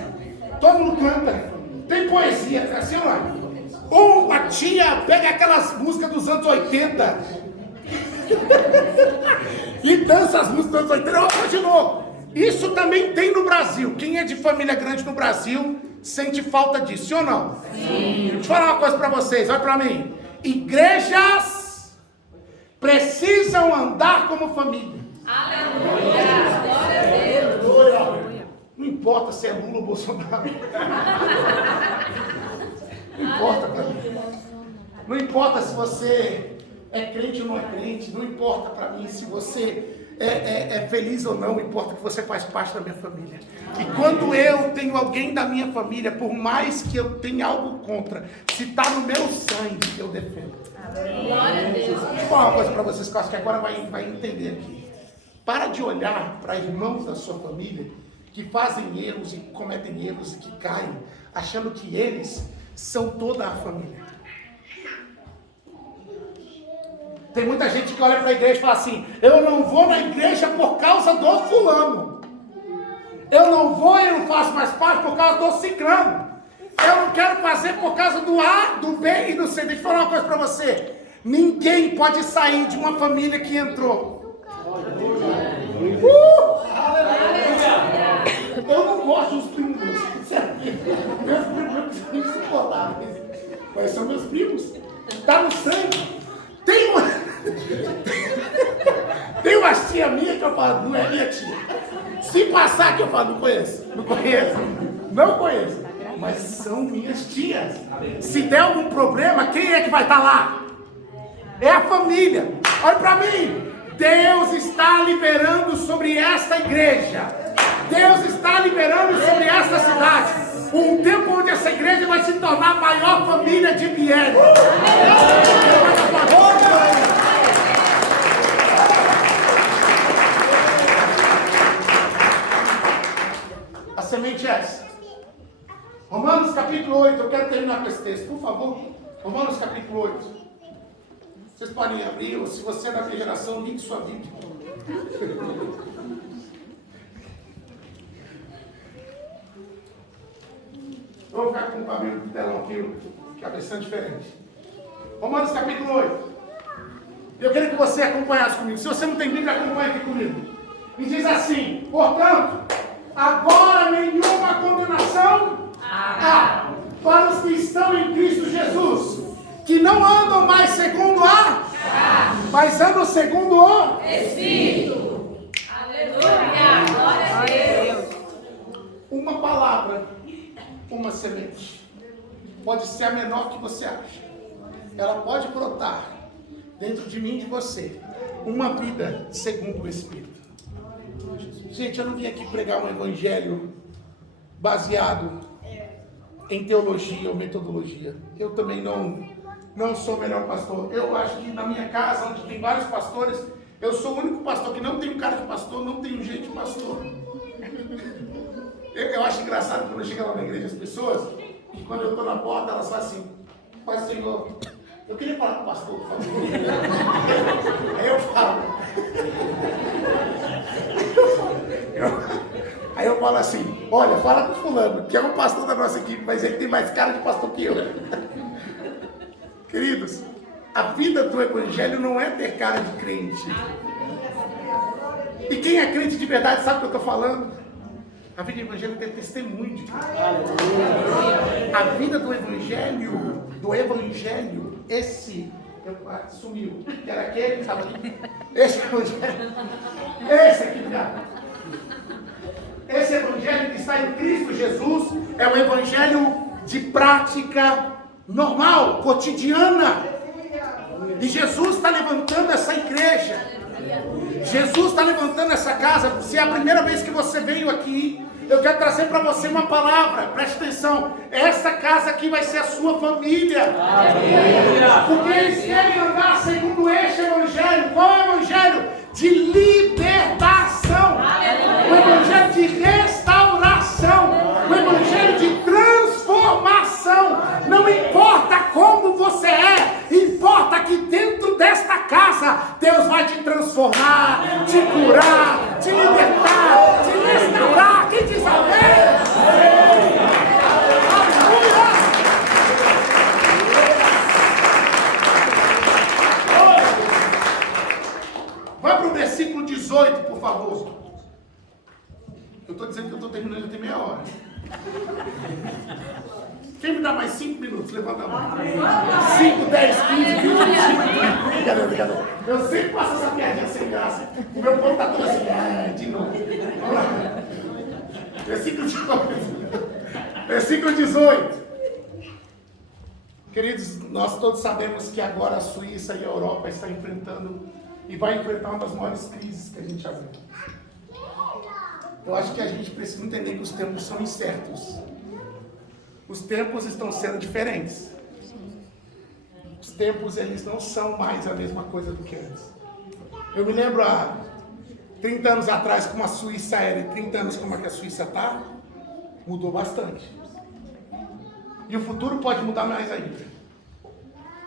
Todo mundo canta. Tem poesia. Assim, ó. A tia pega aquelas músicas dos anos 80... e dança as músicas dos anos 80. De novo. Isso também tem no Brasil. Quem é de família grande no Brasil sente falta disso, sim ou não? Sim. Deixa eu falar uma coisa para vocês, olha para mim. Igrejas precisam andar como família. Aleluia. Glória a Deus. Não importa se é Lula ou Bolsonaro. Não importa para mim. Não importa se você é crente ou não é crente. Não importa para mim se você é feliz ou não. Importa que você faz parte da minha família. E quando eu tenho alguém da minha família, por mais que eu tenha algo contra, se está no meu sangue, eu defendo. Glória a Deus. Deixa eu falar uma coisa para vocês que eu acho que agora vai entender aqui. Para de olhar para irmãos da sua família que fazem erros e cometem erros e que caem, achando que eles são toda a família. Tem muita gente que olha para a igreja e fala assim: eu não vou na igreja por causa do fulano. Eu não vou e não faço mais parte por causa do ciclano. Eu não quero fazer por causa do A, do B e do C. Deixa eu falar uma coisa para você. Ninguém pode sair de uma família que entrou. Eu não gosto dos primos meus. Meus primos são insuportáveis. Mas são meus primos. Está no sangue. Tem uma tia minha que eu falo, não é minha tia. Se passar que eu falo, não conheço. Não conheço. Mas são minhas tias. Se der algum problema, quem é que vai estar lá? É a família. Olha para mim. Deus está liberando sobre esta igreja. Deus está liberando sobre esta cidade um tempo onde essa igreja vai se tornar a maior família de Biel. A semente é essa. Romanos capítulo 8, eu quero terminar com esse texto, por favor. Romanos capítulo 8. Vocês podem abrir, ou se você é da minha geração, ligue sua Bíblia. Eu vou ficar com o cabelo do telão aqui, cabeção diferente. Romanos capítulo 8. Eu queria que você acompanhasse comigo. Se você não tem Bíblia, acompanhe aqui comigo. E diz assim: portanto, agora nenhuma condenação há para os que estão em Cristo Jesus, que não andam mais segundo mas andam segundo o Espírito. Aleluia. Glória a Deus. Uma palavra, uma semente, pode ser a menor que você acha. Ela pode brotar dentro de mim e de você uma vida segundo o Espírito. Gente, eu não vim aqui pregar um evangelho baseado em teologia ou metodologia. Eu também não sou o melhor pastor. Eu acho que na minha casa, onde tem vários pastores, eu sou o único pastor que não tem cara de pastor, não tem jeito de pastor. Eu acho engraçado quando eu chego lá na igreja, as pessoas, que quando eu estou na porta, elas falam assim: Pai Senhor, eu queria falar com o pastor, por favor. Aí eu falo. Aí eu falo assim: olha, fala com o fulano, que é um pastor da nossa equipe, mas ele tem mais cara de pastor que eu. Queridos, a vida do evangelho não é ter cara de crente. E quem é crente de verdade sabe o que eu estou falando? A vida do evangelho é ter testemunho de Cristo. A vida do evangelho, esse sumiu, que era aquele que estava aqui. Esse evangelho, esse aqui, cara. Esse evangelho que está em Cristo Jesus é um evangelho de prática normal, cotidiana. E Jesus está levantando essa igreja. Jesus está levantando essa casa. Se é a primeira vez que você veio aqui, eu quero trazer para você uma palavra. Preste atenção. Essa casa aqui vai ser a sua família. Porque eles querem andar segundo este evangelho. Qual é o evangelho? De libertação. O evangelho de restauração. O evangelho de transformação. Não importa como você é, importa que dentro desta casa Deus vai te transformar, te curar, te libertar, te restaurar. Quem diz amém? Aleluia! Vai para o versículo 18, por favor. Eu estou dizendo que eu estou terminando até meia hora. Quem me dá mais 5 minutos? Levanta a mão. 5, 10, 15, 20, 25. Brincadeira. Eu sempre faço essa piadinha sem graça. O meu povo está todo assim. De novo. Versículo 18. Queridos, nós todos sabemos que agora a Suíça e a Europa estão enfrentando e vai enfrentar uma das maiores crises que a gente já viu. Eu acho que a gente precisa entender que os tempos são incertos. Os tempos estão sendo diferentes. Os tempos, eles não são mais a mesma coisa do que antes. Eu me lembro há 30 anos atrás como a Suíça era e 30 anos como é que a Suíça está, mudou bastante. E o futuro pode mudar mais ainda.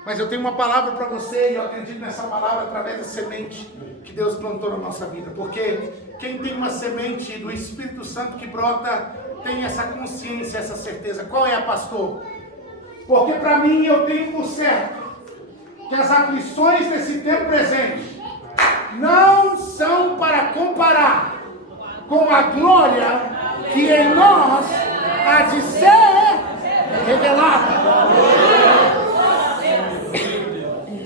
Mas eu tenho uma palavra para você e eu acredito nessa palavra através da semente que Deus plantou na nossa vida. Porque quem tem uma semente do Espírito Santo que brota, tem essa consciência, essa certeza. Qual é, pastor? Porque para mim eu tenho por certo que as aflições desse tempo presente não são para comparar com a glória que em nós há de ser revelada.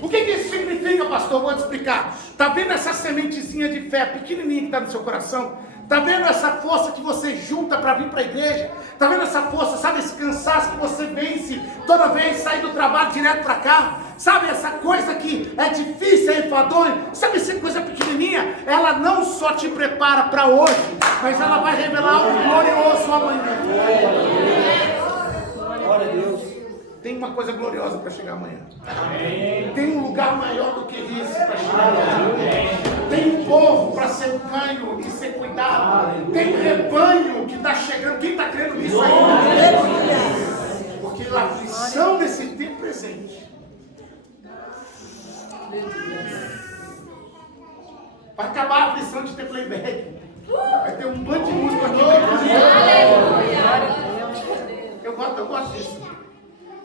O que isso significa, pastor? Vou te explicar. Está vendo essa sementezinha de fé pequenininha que está no seu coração? Está vendo essa força que você junta para vir para a igreja? Está vendo essa força, sabe esse cansaço que você vence toda vez, sair do trabalho direto para cá? Sabe essa coisa que é difícil, é enfadonha? Sabe essa coisa pequenininha? Ela não só te prepara para hoje, mas ela vai revelar o glorioso amanhã. Glória a Deus. Tem uma coisa gloriosa para chegar amanhã. Tem um lugar maior do que isso para chegar amanhã. Tem um povo para ser ganho e ser cuidado. Tem um rebanho que está chegando. Quem está crendo nisso aí? Porque a aflição desse tempo presente vai acabar a aflição de ter playback. Vai ter um bando de música aqui. Eu gosto disso.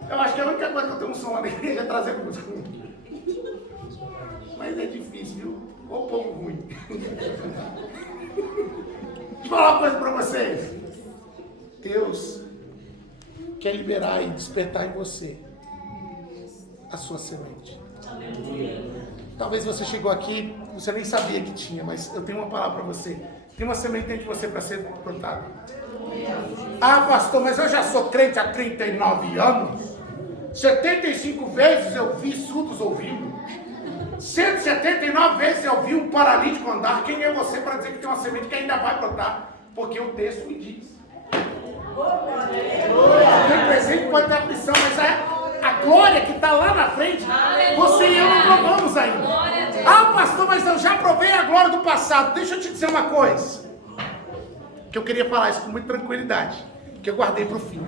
Eu acho que a única coisa que eu tenho um som lá na igreja é trazer música. Mas é difícil, viu? Ou povo ruim. Deixa eu falar uma coisa para vocês. Deus quer liberar e despertar em você a sua semente. Talvez você chegou aqui, você nem sabia que tinha, mas eu tenho uma palavra para você. Tem uma semente dentro de você para ser plantada. Ah, pastor, mas eu já sou crente há 39 anos. 75 vezes eu vi surdos ouvindo. 179 vezes eu vi um paralítico andar. Quem é você para dizer que tem uma semente que ainda vai brotar? Porque o texto me diz. O presente pode ter aflição, mas a glória que está lá na frente, você e eu não provamos ainda. Ah, pastor, mas eu já provei a glória do passado. Deixa eu te dizer uma coisa. Que eu queria falar isso com muita tranquilidade. Que eu guardei para o fim.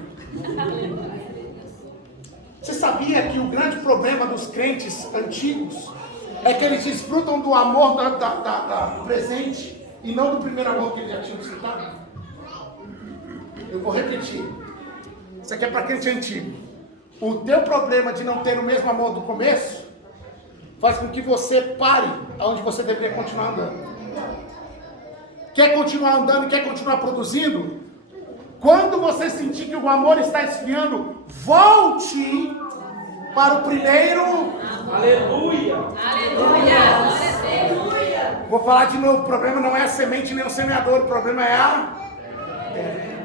Você sabia que o grande problema dos crentes antigos é que eles desfrutam do amor do presente e não do primeiro amor que eles já tinham desfrutado? Eu vou repetir. Isso aqui é para crente antigo. O teu problema de não ter o mesmo amor do começo faz com que você pare onde você deveria continuar andando. Quer continuar andando, quer continuar produzindo? Quando você sentir que o amor está esfriando, volte para o primeiro. Aleluia! Aleluia! Aleluia! Vou falar de novo, o problema não é a semente nem o semeador, o problema é a terra.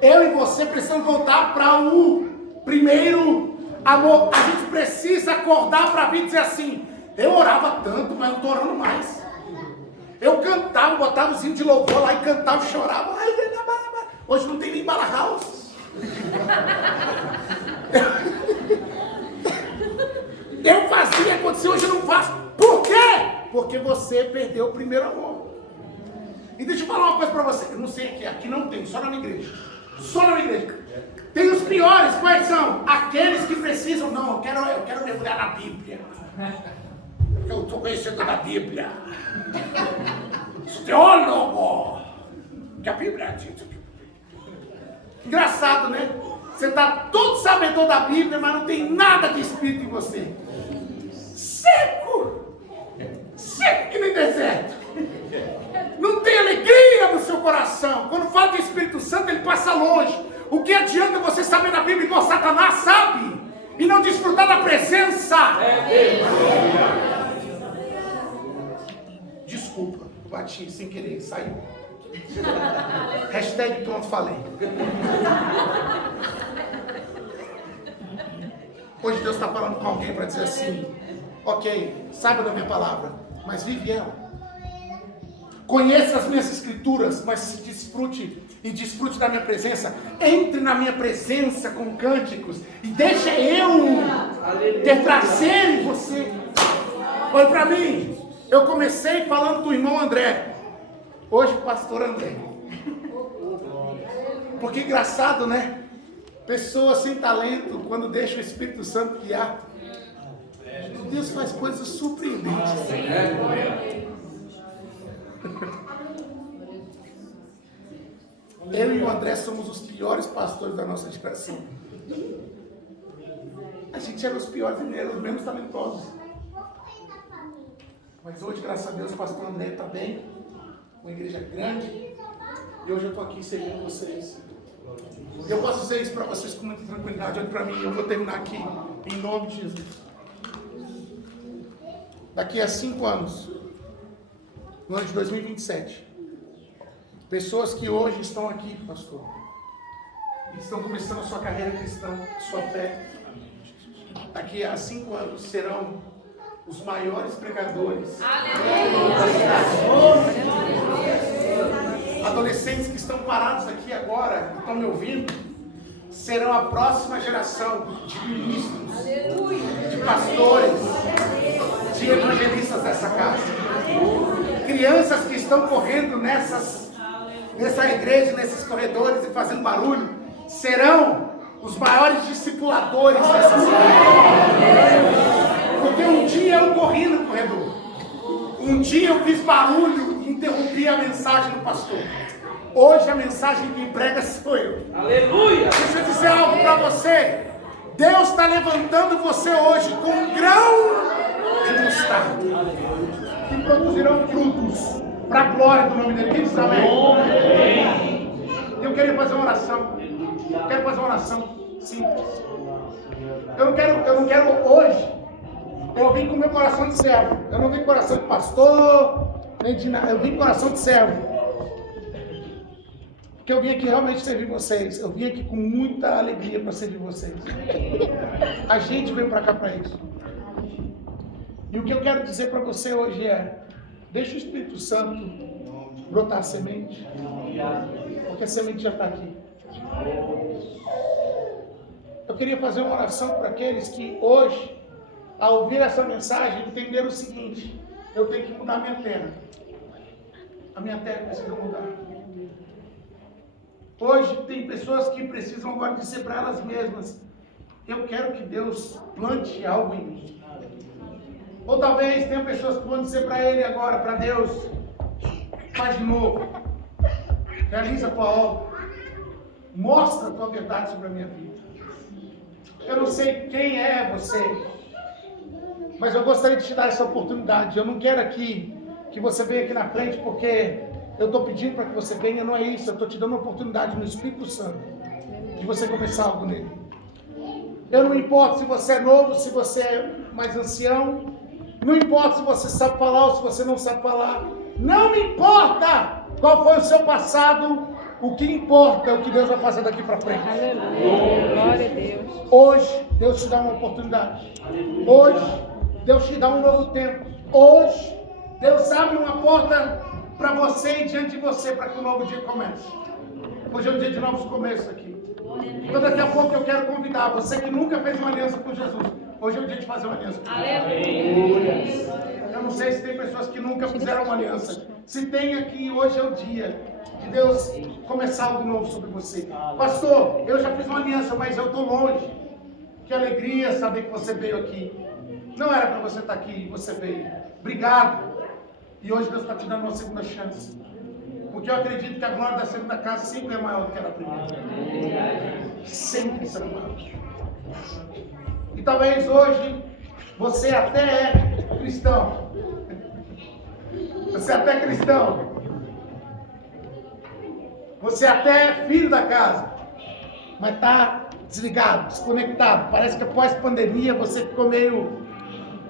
Eu e você precisamos voltar para o primeiro amor. A gente precisa acordar para vir e dizer assim: eu orava tanto, mas não estou orando mais. Eu cantava, botava os hinos de louvor lá e cantava e chorava. Hoje não tem nem bala house. Eu fazia acontecer, hoje eu não faço. Por quê? Porque você perdeu o primeiro amor. E deixa eu falar uma coisa para você. Eu não sei aqui não tem, só na minha igreja. Só na minha igreja. Tem os piores, quais são? Aqueles que precisam, não, eu quero mergulhar na Bíblia. Eu estou conhecendo da Bíblia. Sou teólogo. Que a Bíblia diz. Engraçado, né? Você está todo sabedor da Bíblia, mas não tem nada de espírito em você. Seco! Seco que nem deserto. Não tem alegria no seu coração. Quando fala do Espírito Santo, ele passa passa longe. O que adianta você saber da Bíblia igual Satanás sabe e não desfrutar da presença? Desculpa, bati sem querer, saiu. Hashtag pronto, falei. Hoje Deus está falando com alguém para dizer assim: ok, saiba da minha palavra, mas vive ela. Conheça as minhas escrituras, mas desfrute da minha presença. Entre na minha presença com cânticos e deixa eu ter prazer em você. Olha para mim, eu comecei falando do irmão André, hoje pastor André. Porque engraçado, né? Pessoas sem talento, quando deixa o Espírito Santo guiar, Deus faz coisas surpreendentes. Eu e o André somos os piores pastores da nossa geração. A gente era os piores e os menos talentosos. Mas hoje, graças a Deus, o pastor André está bem, uma igreja grande, e hoje eu estou aqui servindo vocês. Eu posso dizer isso para vocês com muita tranquilidade. Olha para mim, eu vou terminar aqui, em nome de Jesus. Daqui a 5 anos, no ano de 2027, pessoas que hoje estão aqui, pastor, e estão começando a sua carreira cristã, a sua fé, daqui a 5 anos serão os maiores pregadores. Adolescentes que estão parados aqui agora, que estão me ouvindo, serão a próxima geração de ministros, de pastores, de evangelistas dessa casa. Crianças que estão correndo nessa igreja, nesses corredores e fazendo barulho, serão os maiores discipuladores dessa cidade. Porque um dia eu corri no corredor, um dia eu fiz barulho e interrompi a mensagem do pastor. Hoje a mensagem que prega sou eu. Aleluia! Deixa eu dizer algo para você. Deus está levantando você hoje com um grão de mostarda, que produzirão frutos para a glória do nome dele. Quem diz amém? Eu queria fazer uma oração. Quero fazer uma oração simples. Eu não quero hoje. Eu vim com meu coração de servo. Eu não vim com coração de pastor, nem de nada. Eu vim com coração de servo. Porque eu vim aqui realmente servir vocês. Eu vim aqui com muita alegria para servir vocês. A gente veio para cá para isso. E o que eu quero dizer para você hoje é: deixa o Espírito Santo brotar a semente. Porque a semente já está aqui. Eu queria fazer uma oração para aqueles que hoje, ao ouvir essa mensagem, entenderam o seguinte: eu tenho que mudar a minha terra. A minha terra precisa mudar. Hoje tem pessoas que precisam agora dizer para elas mesmas: eu quero que Deus plante algo em mim. Ou talvez tenha pessoas que vão dizer para ele agora, para Deus: faz de novo, realiza a tua obra, mostra a tua verdade sobre a minha vida. Eu não sei quem é você, mas eu gostaria de te dar essa oportunidade. Eu não quero aqui que você venha aqui na frente porque eu estou pedindo para que você venha, não é isso. Eu estou te dando uma oportunidade no Espírito Santo de você começar algo nele. Eu não importo se você é novo, se você é mais ancião. Não importa se você sabe falar ou se você não sabe falar. Não me importa qual foi o seu passado. O que importa é o que Deus vai fazer daqui para frente. Aleluia. Glória a Deus. Hoje, Deus te dá uma oportunidade. Hoje, Deus te dá um novo tempo. Hoje, Deus abre uma porta para você e diante de você para que o novo dia comece. Hoje é um dia de novos começos aqui. Então daqui a pouco eu quero convidar você que nunca fez uma aliança com Jesus. Hoje é o dia de fazer uma aliança com Jesus. Eu não sei se tem pessoas que nunca fizeram uma aliança. Se tem aqui, hoje é o dia de Deus começar algo novo sobre você. Pastor, eu já fiz uma aliança, mas eu estou longe. Que alegria saber que você veio aqui. Não era para você estar aqui e você veio. Obrigado. E hoje Deus está te dando uma segunda chance. Porque eu acredito que a glória da segunda casa sempre é maior do que a da primeira. Sempre será maior. E talvez hoje você até é cristão. Você até é cristão. Você até é filho da casa, mas está desligado, desconectado. Parece que após a pandemia você ficou meio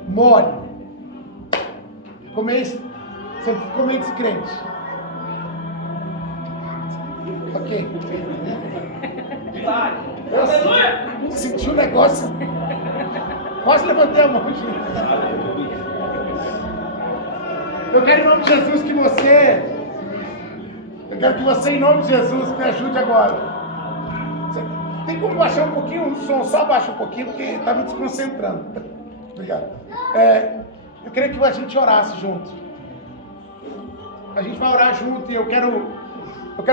mole. Você ficou meio descrente. Ok. Eu senti um negócio. Quase levantei a mão, gente. Eu quero em nome de Jesus que você... Eu quero que você, em nome de Jesus, me ajude agora. Tem como baixar um pouquinho o som? Só abaixa um pouquinho, porque está me desconcentrando. Obrigado. Eu queria que a gente orasse junto. A gente vai orar junto e eu quero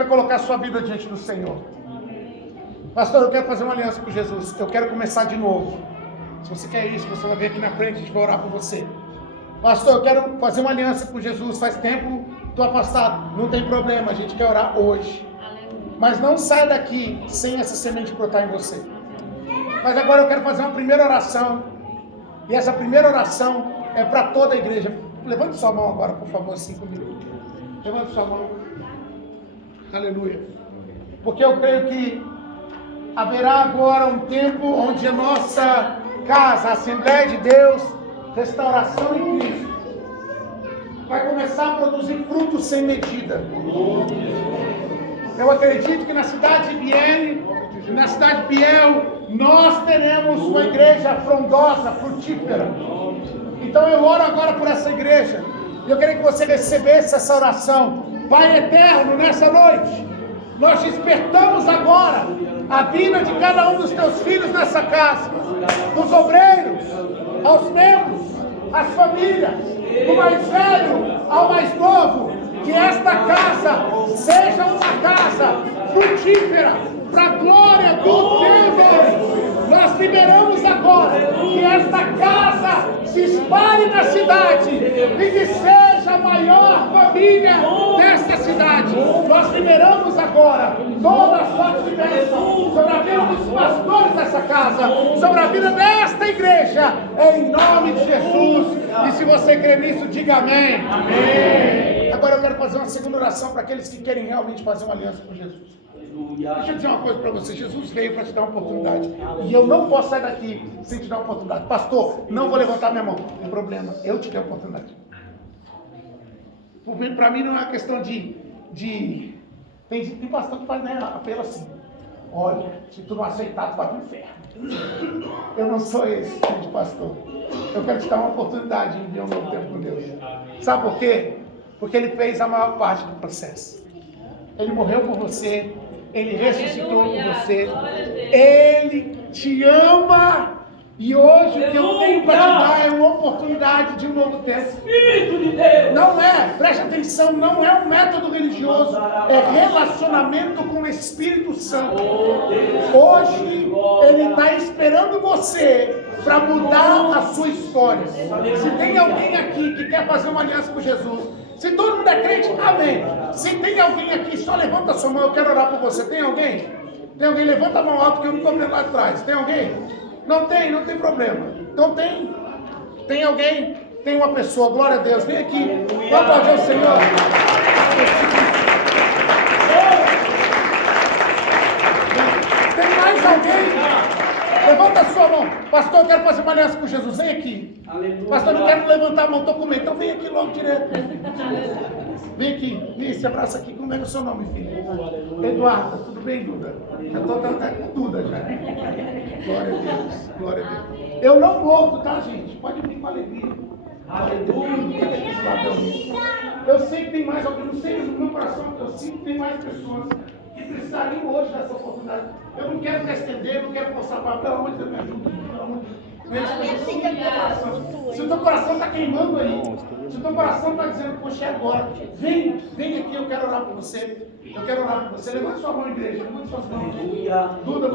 colocar a sua vida diante do Senhor. Pastor, eu quero fazer uma aliança com Jesus. Eu quero começar de novo. Se você quer isso, você vai vir aqui na frente, a gente vai orar por você. Pastor, eu quero fazer uma aliança com Jesus. Faz tempo, estou afastado. Não tem problema, a gente quer orar hoje. Mas não sai daqui sem essa semente brotar em você. Mas agora eu quero fazer uma primeira oração. E essa primeira oração é para toda a igreja. Levante sua mão agora, por favor, 5 minutos. Levante sua mão. Aleluia. Porque eu creio que haverá agora um tempo onde a nossa casa, a Assembleia de Deus, Restauração em Cristo, vai começar a produzir frutos sem medida. Eu acredito que na cidade de Biene, na cidade de Biel, nós teremos uma igreja frondosa, frutífera. Então eu oro agora por essa igreja. Eu queria que você recebesse essa oração. Pai eterno, nessa noite, nós despertamos agora a vida de cada um dos teus filhos nessa casa, dos obreiros, aos membros, às famílias, do mais velho ao mais novo, que esta casa seja uma casa frutífera, para a glória do teu nome. Nós liberamos agora que esta casa se espalhe na cidade e que seja a maior família desta cidade. Nós liberamos agora toda a sorte de bênção sobre a vida dos pastores dessa casa, sobre a vida desta igreja, em nome de Jesus. E se você crê nisso, diga amém. Amém. Agora eu quero fazer uma segunda oração para aqueles que querem realmente fazer uma aliança com Jesus. Deixa eu dizer uma coisa para você. Jesus veio para te dar uma oportunidade. E eu não posso sair daqui sem te dar uma oportunidade. Pastor, não vou levantar minha mão. Não tem problema, eu te dei a oportunidade. Para mim não é uma questão de... Tem pastor que faz, né, apelo assim. Olha, se tu não aceitar, tu vai para o inferno. Eu não sou esse tipo de pastor. Eu quero te dar uma oportunidade de viver um novo tempo com Deus. Sabe por quê? Porque Ele fez a maior parte do processo. Ele morreu por você. Ele ressuscitou por você. Ele te ama. E hoje o que eu tenho para te dar é uma oportunidade de um novo tempo. Espírito de Deus. Não é, preste atenção, não é um método religioso. É relacionamento com o Espírito Santo. Hoje Ele está esperando você para mudar a sua história. Se tem alguém aqui que quer fazer uma aliança com Jesus, se todo mundo é crente, amém. Se tem alguém aqui, só levanta a sua mão, eu quero orar por você. Tem alguém? Tem alguém? Levanta a mão alta que eu não estou vendo lá atrás. Tem alguém? Não tem problema. Então tem alguém? Tem uma pessoa, glória a Deus. Vem aqui, vamos aplaudir o Senhor. Tem mais alguém? Levanta a sua mão. Pastor, eu quero fazer uma aliança com Jesus. Vem aqui. Aleluia. Pastor, eu não quero levantar a mão, estou com medo. Então vem aqui logo direto. Vem aqui. Vem, se abraça aqui. Como é o seu nome, filho? Eduardo. Tudo bem, Duda? Eu estou até com Duda já. Glória a Deus. Glória a Deus. Eu não morro, tá, gente? Pode vir com alegria. Aleluia. Eu sei que tem mais alguém. Não sei, no meu coração, eu sinto que tem mais pessoas que precisariam hoje dessa oportunidade. Eu não quero me estender, não quero forçar para pelo amor de Deus, me ajuda, pelo amor de Deus. Se o teu coração está queimando aí, se o teu coração está dizendo, poxa, é agora, vem aqui, eu quero orar por você. Eu quero orar por você. Levante sua mão, igreja. Levante suas mãos. Duda,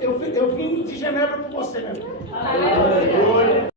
eu vim de Genebra com você, meu filho.